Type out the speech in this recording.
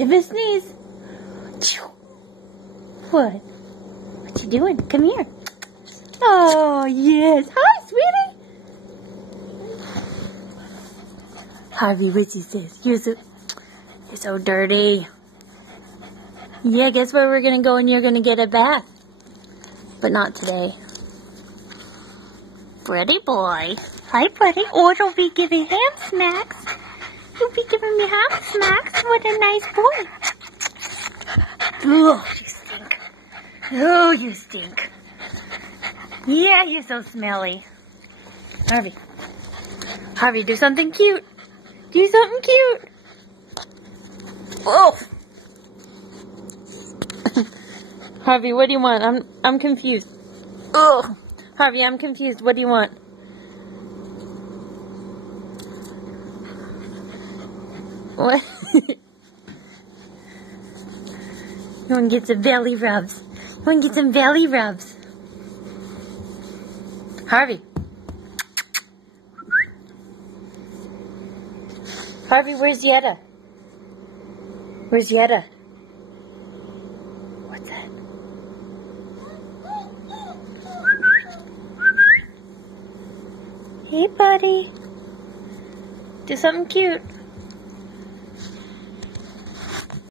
Give a sneeze. What? What you doing? Come here. Oh, yes. Hi, sweetie. Harvey, what's he says? You're so dirty. Yeah, guess where we're going to go and you're going to get a bath. But not today. Pretty boy. Hi, buddy. Oh, don't be giving hand smacks. You'll be giving me hand smacks. What a nice boy. Oh, you stink. Oh, you stink. Yeah, you're so smelly. Harvey. Harvey, do something cute. Do something cute. Oh. Harvey, what do you want? I'm confused. Oh. Harvey, I'm confused. What do you want? What? You want to get some belly rubs. You want to get some belly rubs. Harvey. Harvey, where's Yetta? Where's Yetta? What's that? Hey, buddy. Do something cute.